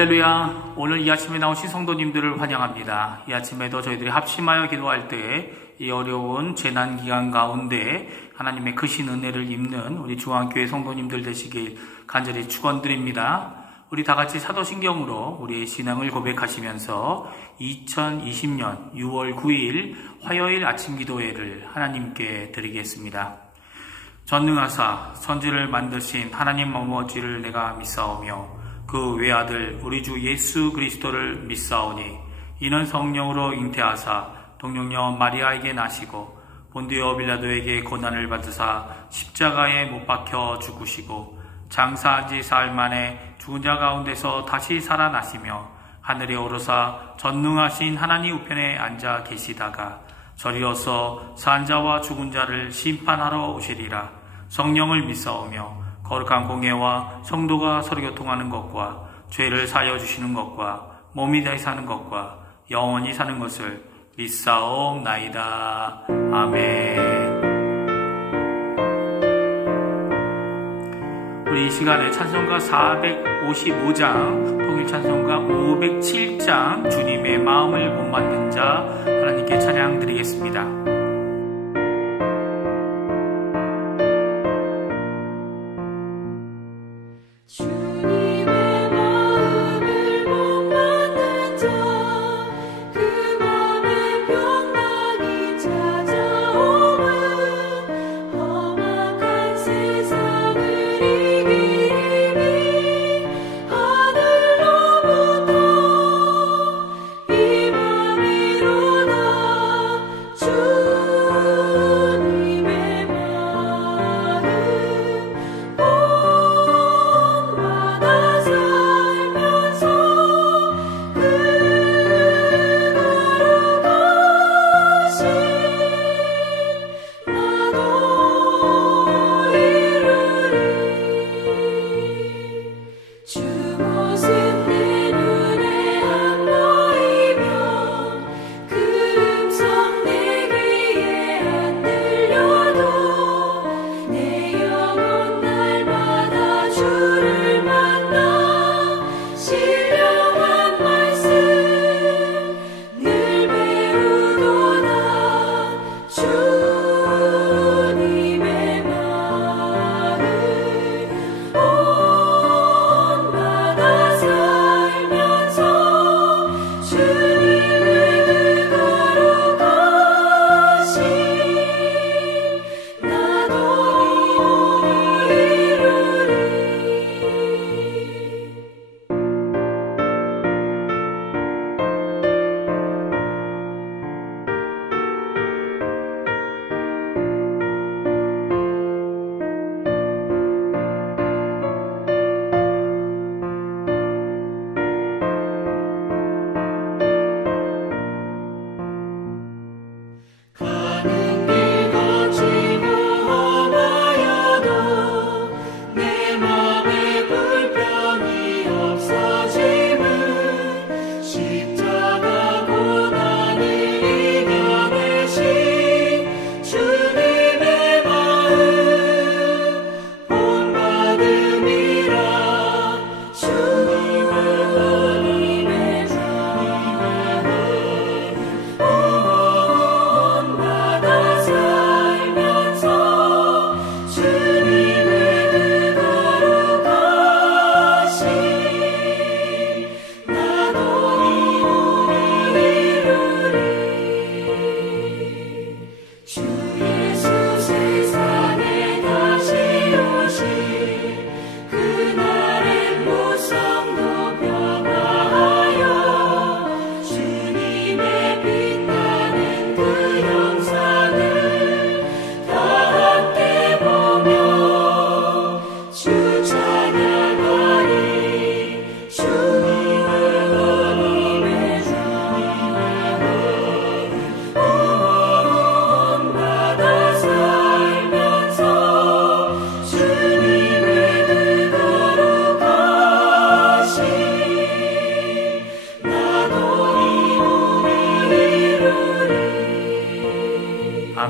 할렐루야. 오늘 이 아침에 나오신 성도님들을 환영합니다. 이 아침에도 저희들이 합심하여 기도할 때 이 어려운 재난기간 가운데 하나님의 크신 은혜를 입는 우리 중앙교회 성도님들 되시길 간절히 축원드립니다. 우리 다같이 사도신경으로 우리의 신앙을 고백하시면서 2020년 6월 9일 화요일 아침 기도회를 하나님께 드리겠습니다. 전능하사 천지를 만드신 하나님 아버지를 내가 믿사오며 그 외아들 우리 주 예수 그리스도를 믿사오니 이는 성령으로 잉태하사 동정녀 마리아에게 나시고 본디오 빌라도에게 고난을 받으사 십자가에 못 박혀 죽으시고 장사한 지 사흘 만에 죽은 자 가운데서 다시 살아나시며 하늘에 오르사 전능하신 하나님 우편에 앉아 계시다가 저리로서 산 자와 죽은 자를 심판하러 오시리라. 성령을 믿사오며 거룩한 공예와 성도가 서로 교통하는 것과 죄를 사하여 주시는 것과 몸이 다시 사는 것과 영원히 사는 것을 믿사옵나이다. 아멘. 우리 이 시간에 찬송가 455장, 통일찬송가 507장 주님의 마음을 못 맞는 자 하나님께 찬양 드리겠습니다.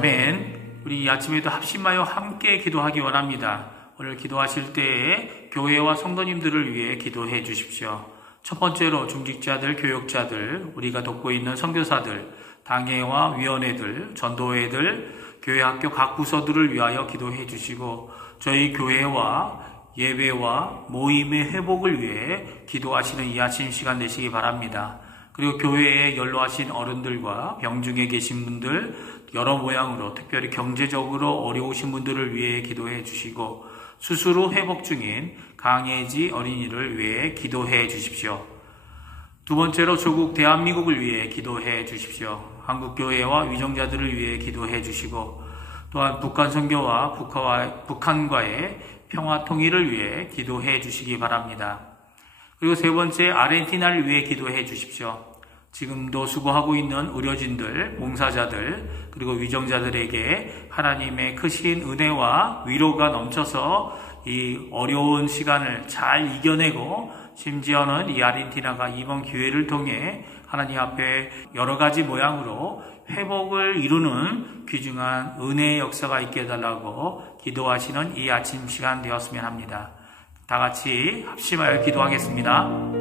아멘. 우리 이 아침에도 합심하여 함께 기도하기 원합니다. 오늘 기도하실 때에 교회와 성도님들을 위해 기도해 주십시오. 첫 번째로 중직자들, 교역자들, 우리가 돕고 있는 선교사들, 당회와 위원회들, 전도회들, 교회 학교 각 부서들을 위하여 기도해 주시고 저희 교회와 예배와 모임의 회복을 위해 기도하시는 이 아침 시간 되시기 바랍니다. 그리고 교회에 연로하신 어른들과 병중에 계신 분들, 여러 모양으로 특별히 경제적으로 어려우신 분들을 위해 기도해 주시고 수술 후 회복 중인 강혜지 어린이를 위해 기도해 주십시오. 두 번째로 조국 대한민국을 위해 기도해 주십시오. 한국교회와 위정자들을 위해 기도해 주시고 또한 북한 선교와 북한과의 평화 통일을 위해 기도해 주시기 바랍니다. 그리고 세 번째, 아르헨티나를 위해 기도해 주십시오. 지금도 수고하고 있는 의료진들, 봉사자들, 그리고 위정자들에게 하나님의 크신 은혜와 위로가 넘쳐서 이 어려운 시간을 잘 이겨내고 심지어는 이 아르헨티나가 이번 기회를 통해 하나님 앞에 여러 가지 모양으로 회복을 이루는 귀중한 은혜의 역사가 있게 해달라고 기도하시는 이 아침 시간 되었으면 합니다. 다 같이 합심하여 기도하겠습니다.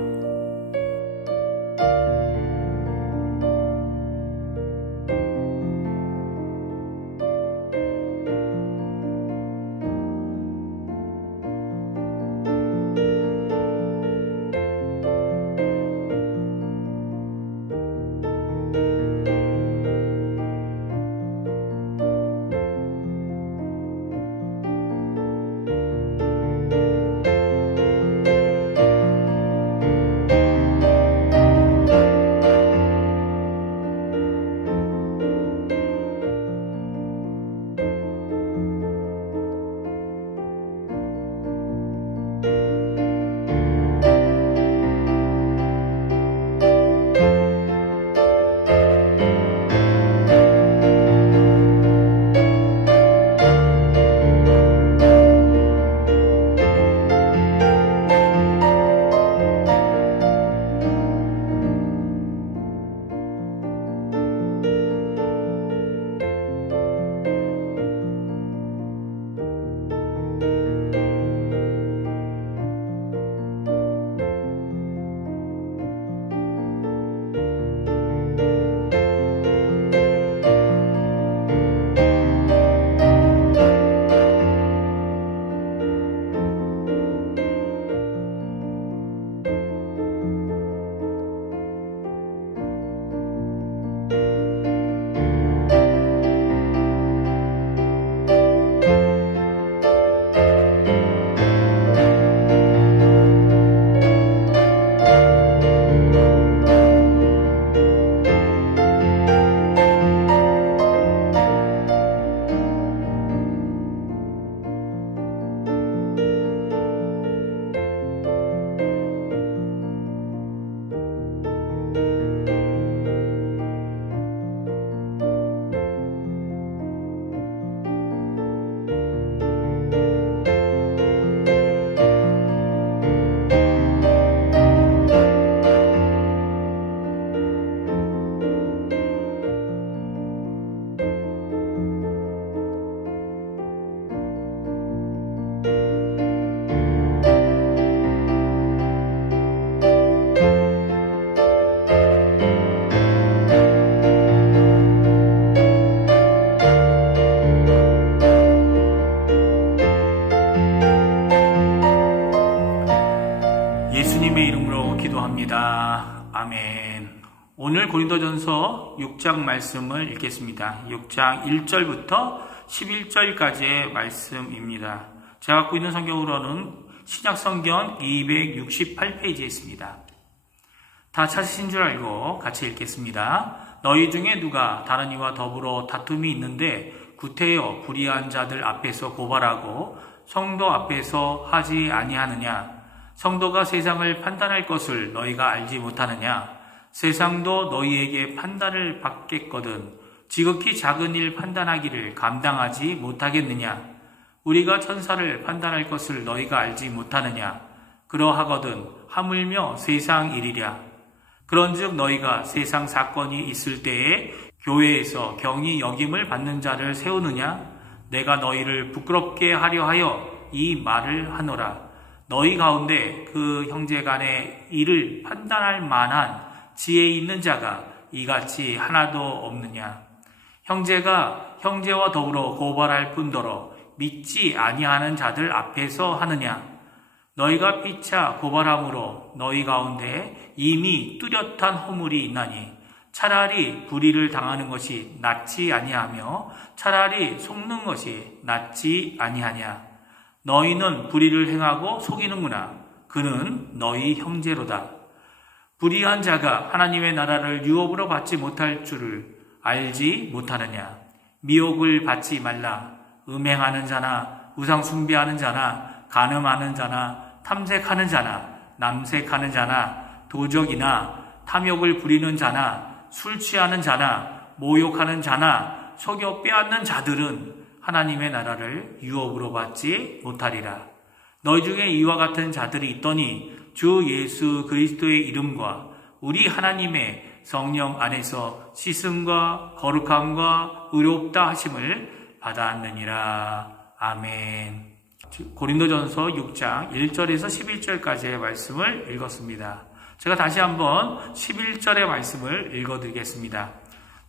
예수님의 이름으로 기도합니다. 아멘. 오늘 고린도전서 6장 말씀을 읽겠습니다. 6장 1절부터 11절까지의 말씀입니다. 제가 갖고 있는 성경으로는 신약성경 268페이지에 있습니다. 다 찾으신 줄 알고 같이 읽겠습니다. 너희 중에 누가 다른 이와 더불어 다툼이 있는데 구태여 불의한 자들 앞에서 고발하고 성도 앞에서 하지 아니하느냐? 성도가 세상을 판단할 것을 너희가 알지 못하느냐? 세상도 너희에게 판단을 받겠거든 지극히 작은 일 판단하기를 감당하지 못하겠느냐? 우리가 천사를 판단할 것을 너희가 알지 못하느냐? 그러하거든 하물며 세상 일이랴. 그런즉 너희가 세상 사건이 있을 때에 교회에서 경히 여김을 받는 자를 세우느냐? 내가 너희를 부끄럽게 하려 하여 이 말을 하노라. 너희 가운데 그 형제 간의 일을 판단할 만한 지혜 있는 자가 이같이 하나도 없느냐. 형제가 형제와 더불어 고발할 뿐더러 믿지 아니하는 자들 앞에서 하느냐. 너희가 피차 고발함으로 너희 가운데 이미 뚜렷한 허물이 있나니 차라리 불의를 당하는 것이 낫지 아니하며 차라리 속는 것이 낫지 아니하냐. 너희는 불의를 행하고 속이는구나. 그는 너희 형제로다. 불의한 자가 하나님의 나라를 유업으로 받지 못할 줄을 알지 못하느냐. 미혹을 받지 말라. 음행하는 자나 우상 숭배하는 자나 간음하는 자나 탐색하는 자나 남색하는 자나 도적이나 탐욕을 부리는 자나 술 취하는 자나 모욕하는 자나 속여 빼앗는 자들은 하나님의 나라를 유업으로 받지 못하리라. 너희 중에 이와 같은 자들이 있더니 주 예수 그리스도의 이름과 우리 하나님의 성령 안에서 씻음과 거룩함과 의롭다 하심을 받았느니라. 아멘. 고린도전서 6장 1절에서 11절까지의 말씀을 읽었습니다. 제가 다시 한번 11절의 말씀을 읽어드리겠습니다.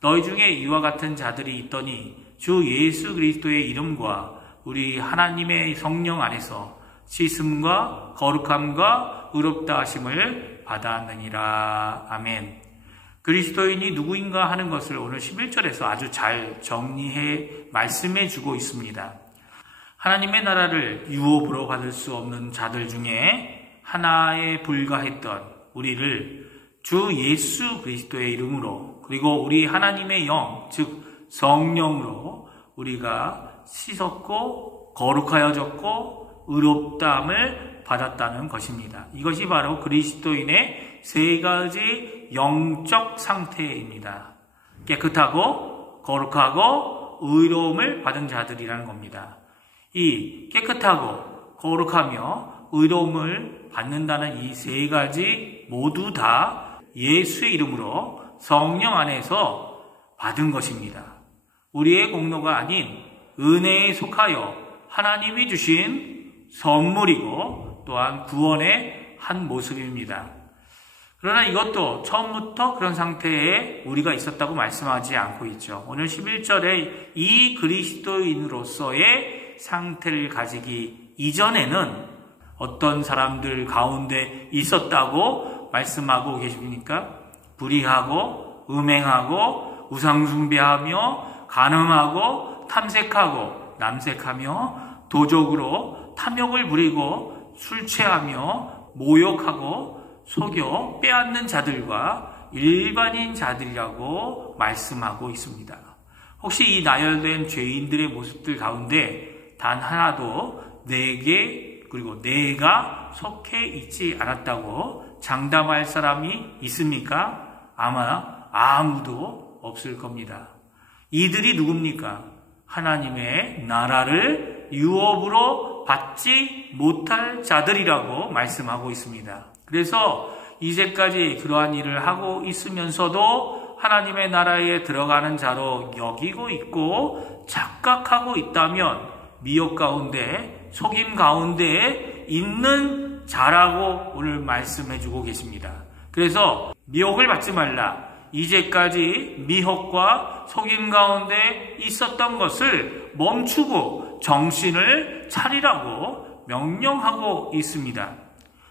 너희 중에 이와 같은 자들이 있더니 주 예수 그리스도의 이름과 우리 하나님의 성령 안에서 씻음과 거룩함과 의롭다 하심을 받았느니라. 아멘. 그리스도인이 누구인가 하는 것을 오늘 11절에서 아주 잘 정리해 말씀해 주고 있습니다. 하나님의 나라를 유업으로 받을 수 없는 자들 중에 하나에 불과했던 우리를 주 예수 그리스도의 이름으로 그리고 우리 하나님의 영, 즉 성령으로 우리가 씻었고 거룩하여졌고 의롭다함을 받았다는 것입니다. 이것이 바로 그리스도인의 세 가지 영적 상태입니다. 깨끗하고 거룩하고 의로움을 받은 자들이라는 겁니다. 이 깨끗하고 거룩하며 의로움을 받는다는 이 세 가지 모두 다 예수의 이름으로 성령 안에서 받은 것입니다. 우리의 공로가 아닌 은혜에 속하여 하나님이 주신 선물이고 또한 구원의 한 모습입니다. 그러나 이것도 처음부터 그런 상태에 우리가 있었다고 말씀하지 않고 있죠. 오늘 11절에 이 그리스도인으로서의 상태를 가지기 이전에는 어떤 사람들 가운데 있었다고 말씀하고 계십니까? 불의하고 음행하고 우상숭배하며 간음하고 탐색하고 남색하며 도적으로 탐욕을 부리고 술 취하며 모욕하고 속여 빼앗는 자들과 일반인 자들이라고 말씀하고 있습니다. 혹시 이 나열된 죄인들의 모습들 가운데 단 하나도 내게 그리고 내가 속해 있지 않았다고 장담할 사람이 있습니까? 아마 아무도 없을 겁니다. 이들이 누굽니까? 하나님의 나라를 유업으로 받지 못할 자들이라고 말씀하고 있습니다. 그래서 이제까지 그러한 일을 하고 있으면서도 하나님의 나라에 들어가는 자로 여기고 있고 착각하고 있다면 미혹 가운데 속임 가운데 있는 자라고 오늘 말씀해주고 계십니다. 그래서 미혹을 받지 말라. 이제까지 미혹과 속임 가운데 있었던 것을 멈추고 정신을 차리라고 명령하고 있습니다.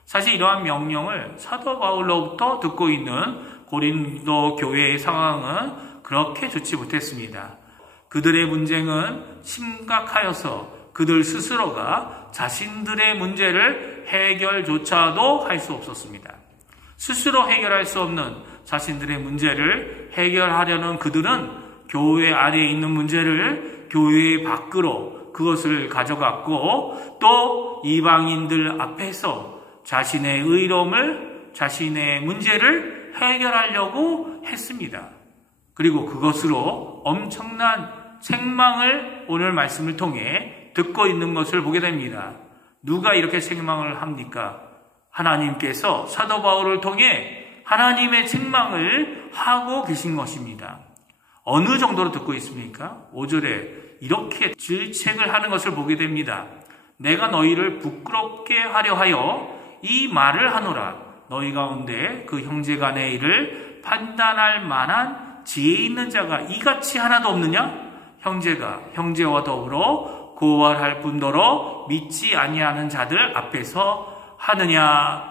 사실 이러한 명령을 사도 바울로부터 듣고 있는 고린도 교회의 상황은 그렇게 좋지 못했습니다. 그들의 문제는 심각하여서 그들 스스로가 자신들의 문제를 해결조차도 할 수 없었습니다. 스스로 해결할 수 없는 자신들의 문제를 해결하려는 그들은 교회 안에 있는 문제를 교회 밖으로 그것을 가져갔고 또 이방인들 앞에서 자신의 의로움을 자신의 문제를 해결하려고 했습니다. 그리고 그것으로 엄청난 책망을 오늘 말씀을 통해 듣고 있는 것을 보게 됩니다. 누가 이렇게 책망을 합니까? 하나님께서 사도 바울을 통해 하나님의 책망을 하고 계신 것입니다. 어느 정도로 듣고 있습니까? 5절에 이렇게 질책을 하는 것을 보게 됩니다. 내가 너희를 부끄럽게 하려 하여 이 말을 하노라. 너희 가운데 그 형제간의 일을 판단할 만한 지혜 있는 자가 이같이 하나도 없느냐? 형제가 형제와 더불어 고발할 뿐더러 믿지 아니하는 자들 앞에서 하느냐?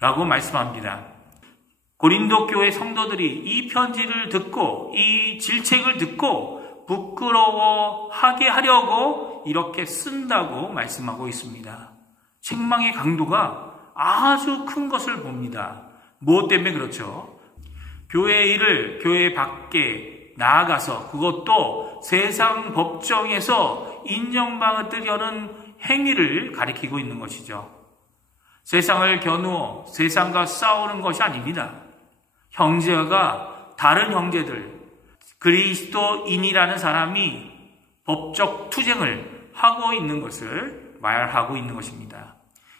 라고 말씀합니다. 고린도 교회 성도들이 이 편지를 듣고 이 질책을 듣고 부끄러워하게 하려고 이렇게 쓴다고 말씀하고 있습니다. 책망의 강도가 아주 큰 것을 봅니다. 무엇 때문에 그렇죠? 교회의 일을 교회 밖에 나아가서 그것도 세상 법정에서 인정받으려는 행위를 가리키고 있는 것이죠. 세상을 겨누어 세상과 싸우는 것이 아닙니다. 형제가 다른 형제들, 그리스도인이라는 사람이 법적 투쟁을 하고 있는 것을 말하고 있는 것입니다.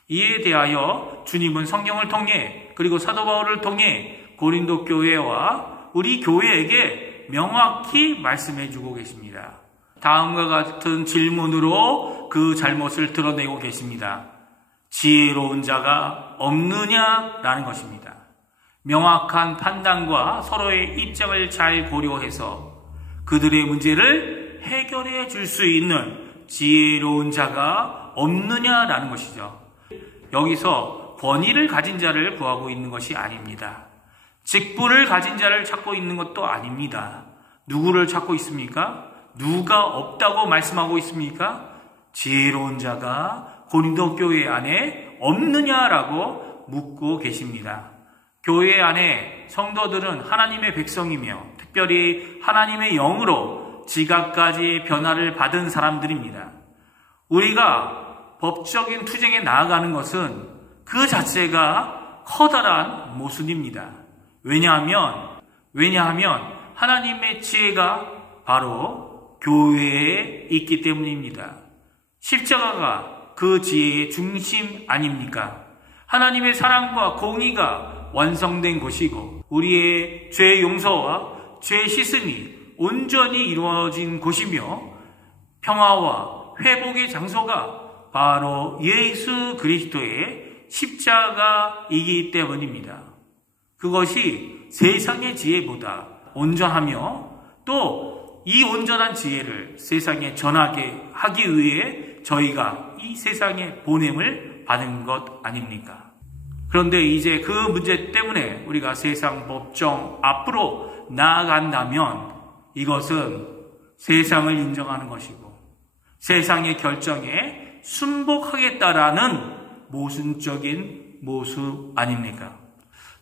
이에 대하여 주님은 성경을 통해 그리고 사도 바울을 통해 고린도 교회와 우리 교회에게 명확히 말씀해 주고 계십니다. 다음과 같은 질문으로 그 잘못을 드러내고 계십니다. 지혜로운 자가 없느냐라는 것입니다. 명확한 판단과 서로의 입장을 잘 고려해서 그들의 문제를 해결해 줄 수 있는 지혜로운 자가 없느냐라는 것이죠. 여기서 권위를 가진 자를 구하고 있는 것이 아닙니다. 직분을 가진 자를 찾고 있는 것도 아닙니다. 누구를 찾고 있습니까? 누가 없다고 말씀하고 있습니까? 지혜로운 자가 고린도 교회 안에 없느냐라고 묻고 계십니다. 교회 안에 성도들은 하나님의 백성이며 특별히 하나님의 영으로 지각까지 변화를 받은 사람들입니다. 우리가 법적인 투쟁에 나아가는 것은 그 자체가 커다란 모순입니다. 왜냐하면 하나님의 지혜가 바로 교회에 있기 때문입니다. 십자가가 그 지혜의 중심 아닙니까? 하나님의 사랑과 공의가 완성된 곳이고 우리의 죄 용서와 죄 씻음이 온전히 이루어진 곳이며 평화와 회복의 장소가 바로 예수 그리스도의 십자가이기 때문입니다. 그것이 세상의 지혜보다 온전하며 또 이 온전한 지혜를 세상에 전하게 하기 위해 저희가 이 세상에 보냄을 받은 것 아닙니까? 그런데 이제 그 문제 때문에 우리가 세상 법정 앞으로 나아간다면 이것은 세상을 인정하는 것이고 세상의 결정에 순복하겠다라는 모순적인 모습 아닙니까?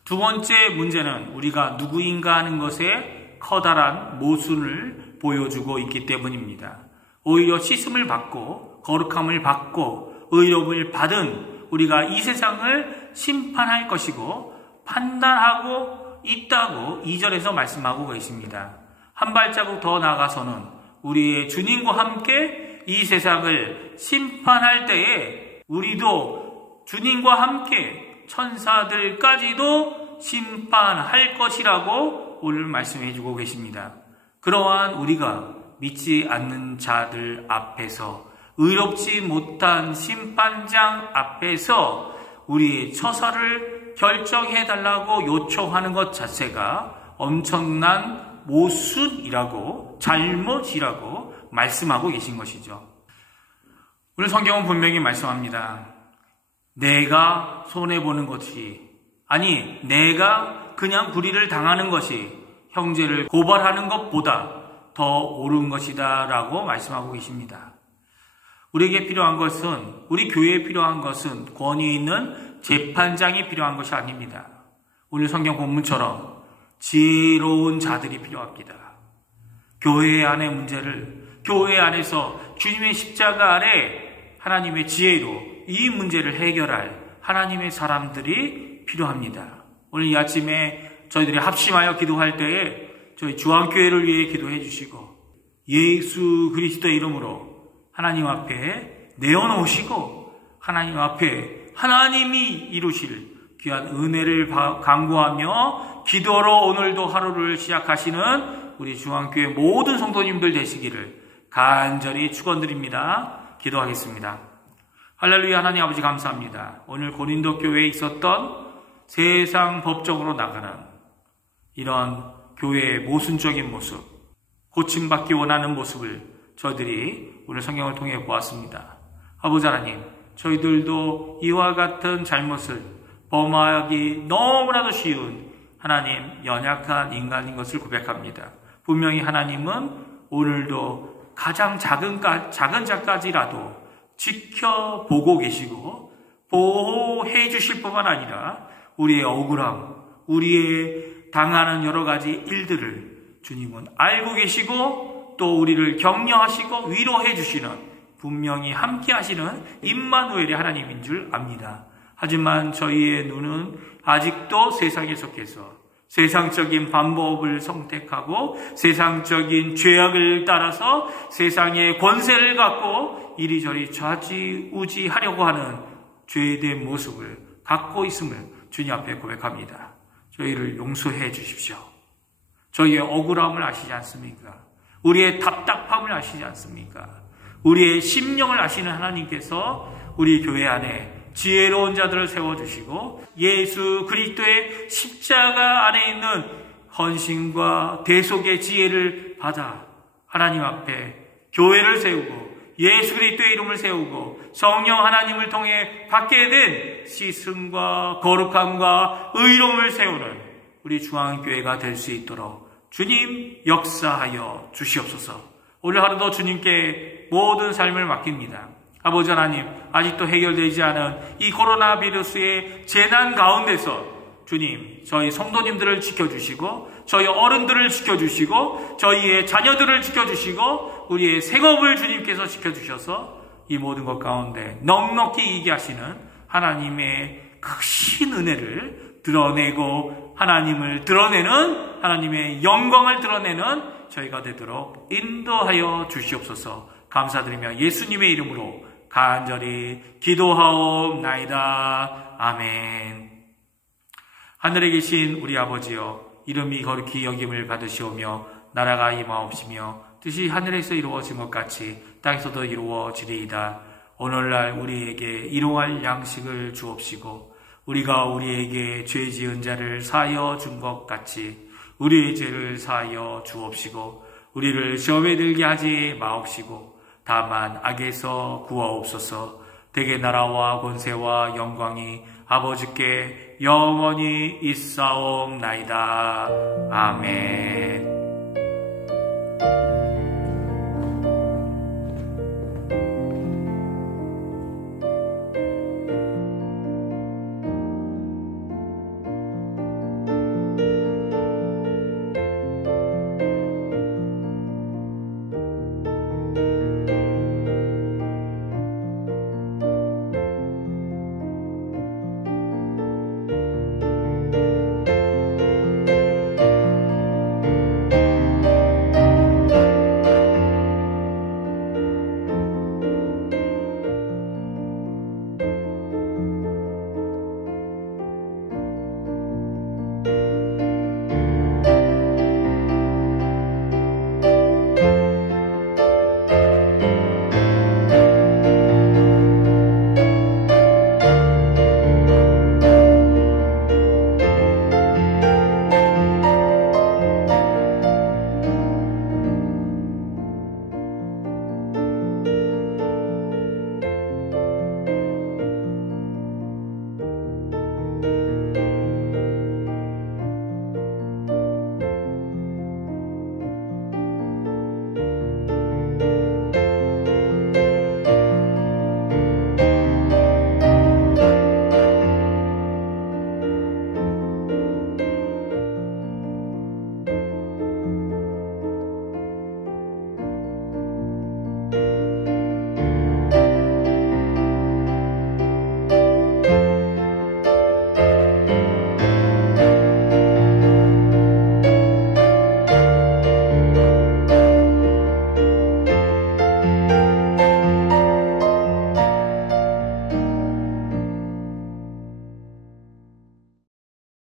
두 번째 문제는 우리가 누구인가 하는 것에 커다란 모순을 보여주고 있기 때문입니다. 오히려 씻음을 받고 거룩함을 받고 의롭을 받은 우리가 이 세상을 심판할 것이고 판단하고 있다고 2절에서 말씀하고 계십니다. 한 발자국 더 나아가서는 우리의 주님과 함께 이 세상을 심판할 때에 우리도 주님과 함께 천사들까지도 심판할 것이라고 오늘 말씀해 주고 계십니다. 그러한 우리가 믿지 않는 자들 앞에서 의롭지 못한 심판장 앞에서 우리의 처사를 결정해 달라고 요청하는 것 자체가 엄청난 모순이라고 잘못이라고 말씀하고 계신 것이죠. 오늘 성경은 분명히 말씀합니다. 내가 손해보는 것이 아니 내가 그냥 불의를 당하는 것이 형제를 고발하는 것보다 더 옳은 것이다 라고 말씀하고 계십니다. 우리에게 필요한 것은 우리 교회에 필요한 것은 권위 있는 재판장이 필요한 것이 아닙니다. 오늘 성경 본문처럼 지혜로운 자들이 필요합니다. 교회 안의 문제를 교회 안에서 주님의 십자가 아래 하나님의 지혜로 이 문제를 해결할 하나님의 사람들이 필요합니다. 오늘 이 아침에 저희들이 합심하여 기도할 때에 저희 주한교회를 위해 기도해 주시고 예수 그리스도의 이름으로 하나님 앞에 내어놓으시고 하나님 앞에 하나님이 이루실 귀한 은혜를 간구하며 기도로 오늘도 하루를 시작하시는 우리 주한교회 모든 성도님들 되시기를 간절히 축원드립니다. 기도하겠습니다. 할렐루야. 하나님 아버지 감사합니다. 오늘 고린도 교회에 있었던 세상 법정으로 나가는 이런 교회의 모순적인 모습, 고침받기 원하는 모습을 저희들이 오늘 성경을 통해 보았습니다. 아버지 하나님, 저희들도 이와 같은 잘못을 범하기 너무나도 쉬운 하나님 연약한 인간인 것을 고백합니다. 분명히 하나님은 오늘도 가장 작은 자까지라도 지켜보고 계시고 보호해 주실 뿐만 아니라 우리의 억울함, 우리의 당하는 여러 가지 일들을 주님은 알고 계시고 또 우리를 격려하시고 위로해 주시는, 분명히 함께 하시는 임마누엘의 하나님인 줄 압니다. 하지만 저희의 눈은 아직도 세상에 속해서 세상적인 방법을 선택하고 세상적인 죄악을 따라서 세상의 권세를 갖고 이리저리 좌지우지하려고 하는 죄된 모습을 갖고 있음을 주님 앞에 고백합니다. 저희를 용서해 주십시오. 저희의 억울함을 아시지 않습니까? 우리의 답답함을 아시지 않습니까? 우리의 심령을 아시는 하나님께서 우리 교회 안에 지혜로운 자들을 세워주시고 예수 그리스도의 십자가 안에 있는 헌신과 대속의 지혜를 받아 하나님 앞에 교회를 세우고 예수 그리스도의 이름을 세우고 성령 하나님을 통해 받게 된 시승과 거룩함과 의로움을 세우는 우리 중앙교회가 될 수 있도록 주님 역사하여 주시옵소서. 오늘 하루도 주님께 모든 삶을 맡깁니다. 아버지 하나님, 아직도 해결되지 않은 이 코로나 바이러스의 재난 가운데서 주님, 저희 성도님들을 지켜주시고 저희 어른들을 지켜주시고 저희의 자녀들을 지켜주시고 우리의 생업을 주님께서 지켜주셔서 이 모든 것 가운데 넉넉히 이기게 하시는 하나님의 크신 은혜를 드러내고 하나님을 드러내는, 하나님의 영광을 드러내는 저희가 되도록 인도하여 주시옵소서. 감사드리며 예수님의 이름으로 간절히 기도하옵나이다. 아멘. 하늘에 계신 우리 아버지여, 이름이 거룩히 여김을 받으시오며 나라가 임하옵시며 뜻이 하늘에서 이루어진 것 같이 땅에서도 이루어지리이다. 오늘날 우리에게 일용할 양식을 주옵시고 우리가 우리에게 죄 지은 자를 사하여 준 것 같이 우리의 죄를 사하여 주옵시고 우리를 시험에 들게 하지 마옵시고 다만 악에서 구하옵소서. 대개 나라와 권세와 영광이 아버지께 영원히 있사옵나이다. 아멘.